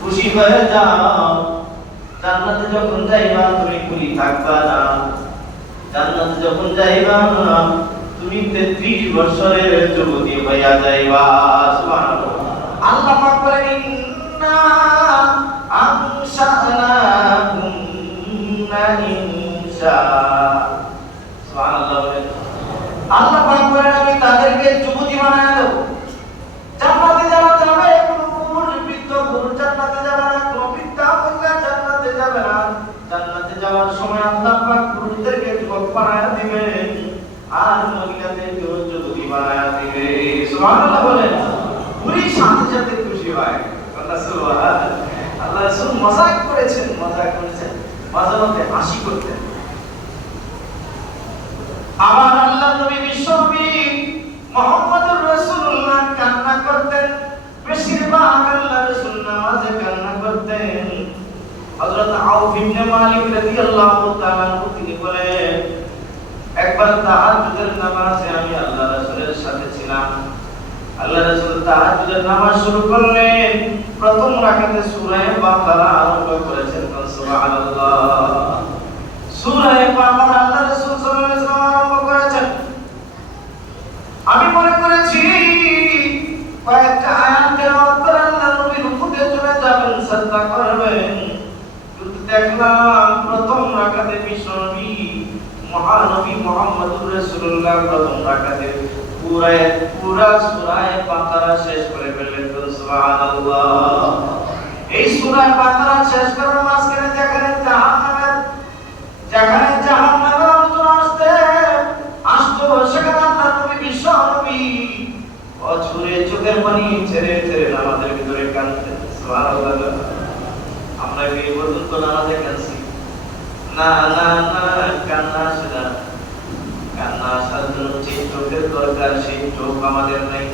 খুশি হয়ে যাও, জান্নাতে যখন যাইবা তুমি খুশি থাকবা না। জান্নাতে যখন যাইবা তুমি 33 বছরের যুবতী হইয়া যাইবা। সুবহানাল্লাহ। আল্লাহ পাক বলেন ইন্না আনশানাকুন্না ইনশা। সুবহানাল্লাহ। আল্লাহ পাক বলেন আমি তাদেরকে যুবতী বানায় দেব। জান্নাতে যারা যাবে কোন পুরুষ বৃদ্ধ পুরুষ জান্নাতে যাবে না, কোন বৃদ্ধা মহিলা জান্নাতে যাবে না। জান্নাতে যাওয়ার সময় আল্লাহ পাক পুরুষদেরকে যুবক বানায় দিবেন আর মহিলাদেরকে যুবতী বানায় দিবে। সুবহানাল্লাহ বলেন। পুরী সাথে সাথে খুশি হয়। আল্লাহ সুবহান। আল্লাহ রাসূল মজাক করেছেন, মাঝে মধ্যে হাসি করতেন। আবার আল্লাহ নবী বিশ্বনবী মুহাম্মদুর রাসূলুল্লাহ কান্না করতেন। বেশিরভাগ আল্লাহ রাসূল নামাজে কান্না করতেন। হযরত আউফ ইবনে মালিক রাদিয়াল্লাহু তাআলা তিনি বলেন একবার তাহাজ্জুদের নামাজে আমি আল্লাহ রাসূলের সাথে ছিলাম। আল্লাহ রাসূল তাহাজ্জুদের নামাজ শুরু করলেন। প্রথম রাকাতে সূরা বাকারা আরম্ভ করেছেন। সুবহানাল্লাহ। সূরা বাকারা আল্লাহ রাসূল সাল্লাল্লাহু আলাইহি ওয়াসাল্লাম আরম্ভ করেছেন। আমি মনে করেছি কয়েকটা আয়াত তেলাওয়াত করে আল্লাহ নবী রুকুতে চলে যাবেন, সাজদা করবেন। কিন্তু দেখলাম প্রথম রাকাতে বিশ্বনবী মহানবী মুহাম্মদুর রাসূলুল্লাহ প্রথম রাকাতে পুরা সূরা বাকারা শেষ করে ফেললেন। সুবহানাল্লাহ। এই সূরা বাকারা শেষ করার মাঝখানে যেখানে জাহান্নামের আলোচনা আসতো সেখানে আল্লাহ নবী বিশ্বনবী অঝরে চোখের পানি ছেড়ে ছেড়ে নামাজের ভিতরে কাঁদতেন। সুবহানাল্লাহ। আমরা কি এই পর্যন্ত নামাজে কাঁদছি? না না না, কান্না আসে না। কান্না আসার জন্য যে চোখের দরকার সেই চোখ আমাদের নাই।